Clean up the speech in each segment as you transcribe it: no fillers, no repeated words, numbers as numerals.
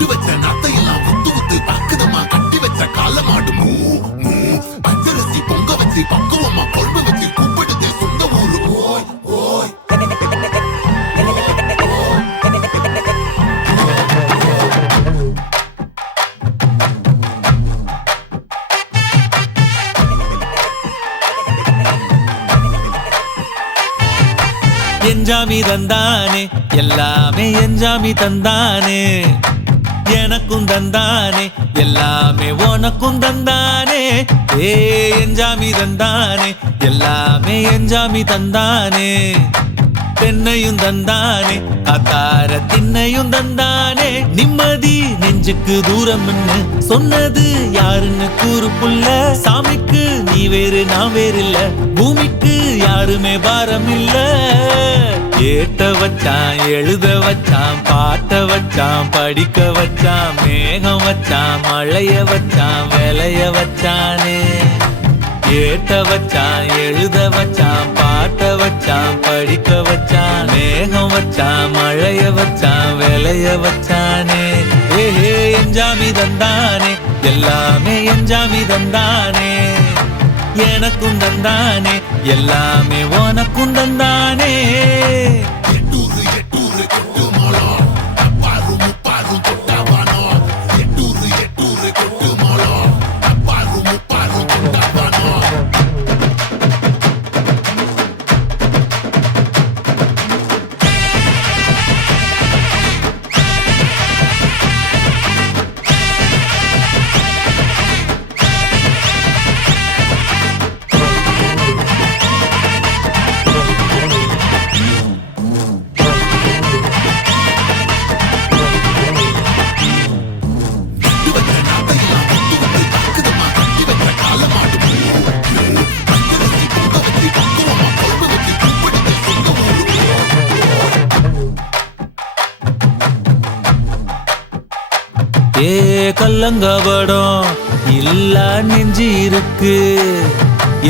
நட்டு வச்ச நத்தையெல்லாம் ஒத்து ஒத்து பக்குதமா கட்டி வச்ச காலமாடு மூ மூ பச்சரிசி பொங்க வச்சு பக்குவமா கொழும்பு வச்சு கூப்பிடுது சொந்த ஊரு ஓய் ஓய். என்ஜாமி தந்தானே எல்லாமே என்ஜாமி தந்தானே எனக்கும் தந்தானே எல்லாமே உனக்கும் தந்தானே ஏ என்ஜாமி தந்தானே எல்லாமே என்ஜாமி தந்தானே பெண்ணையும் தந்தானே காத்தார திண்ணையும் தந்தானே நிம்மதி நெஞ்சுக்கு தூரம்னு சொன்னது யாருன்னு கூறு புள்ள சாமிக்கு நீ வேறு நான் வேறு இல்ல பூமிக்கு யாருமே பாரம் இல்ல ஏட்ட வச்சான் எழுத வச்சான் பாட்ட வச்சான் படிக்க வச்சான் மேகம் வச்சான் மழைய வச்சான் விளைய வச்சானே ஏட்ட வச்சான் எழுத வச்சான் பாட்ட வச்சான் படிக்க வச்சான் மேகம் வச்சான் மழைய வச்சான் விளைய வச்சானே ஏஹே என்ஜாமி தந்தானே எல்லாமே என்ஜாமி தந்தானே எனக்கும் தந்தானே எல்லாமே உனக்கும் தந்தானே. எட்டூரு எட்டூரு கொட்டு மாலம் அப்பாரு முப்பாரு கொட்டாவானோ எட்டூரு எட்டூரு கொட்டு மாலம் அப்பாரு முப்பாரு கொட்டாவானோ. ஏ கல்லங்கபடம் இல்ல நெஞ்சு இருக்கு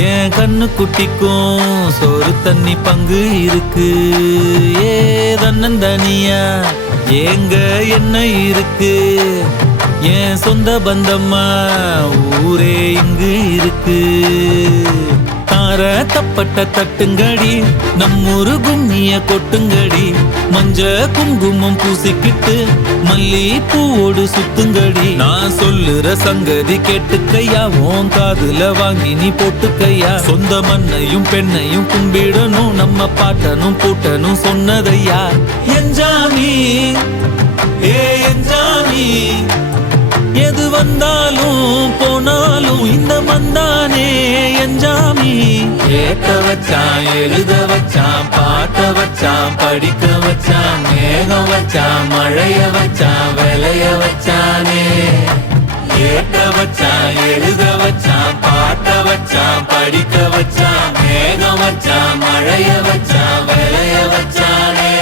என் கண்ணு குட்டிக்கும் சோறு தண்ணி பங்கு இருக்கு ஏ தன்னந்தனியா ஏங்க என்ன இருக்கு என் சொந்த பந்தம்மா ஊரே இங்கு இருக்கு தார தப்பட்ட தட்டுங்கடி நம்மூரு கும்மிய கொட்டுங்கடி மஞ்ச குங்குமம் பூசிக்கிட்டு மல்லி பூவோடு சுத்துங்கடி நான் சொல்லுற சங்கதி கேட்டுக்கையா உன் காதுல வாங்கி நீ போட்டுக்கையா சொந்த மண்ணையும் பெண்ணையும் கும்பிடணும் நம்ம பாட்டனும் பூட்டனும் சொன்னதையா என்ஜாமி ஏ என்ஜாமி எது வந்தாலும் போனாலும் இந்த மந்தானே என்ஜாமி ஏட்ட வச்சான் எழுத வச்சான் பாட்ட வச்சான் படிக்க வச்சான் மேகம் வச்சான் மழைய வச்சான் விளைய வச்சானே ஏட்ட வச்சான் எழுத வச்சான் பாட்ட வச்சான் படிக்க வச்சான் மேகம் வச்சான் மழைய வச்சான் விளைய வச்சானே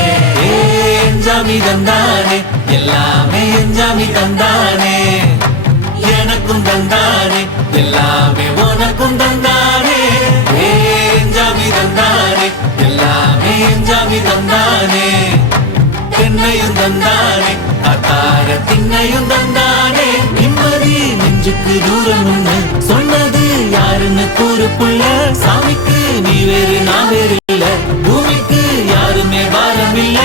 என்ஜாமி தந்தானே எல்லாமே என்ஜாமி தந்தானே எனக்கும் தந்தானே எல்லாமே உனக்கும் தந்தானே என்ஜாமி தந்தானே எல்லாமே என்ஜாமி தந்தானே பெண்ணையும் தந்தானே காத்தார திண்ணையும் தந்தானே நிம்மதி நெஞ்சுக்கு தூரம்னு சொன்னது யாருன்னு கூறு புள்ள சாமிக்கு நீ வேறு நான் வேறு இல்ல பூமிக்கு யாருமே பாரம் இல்ல.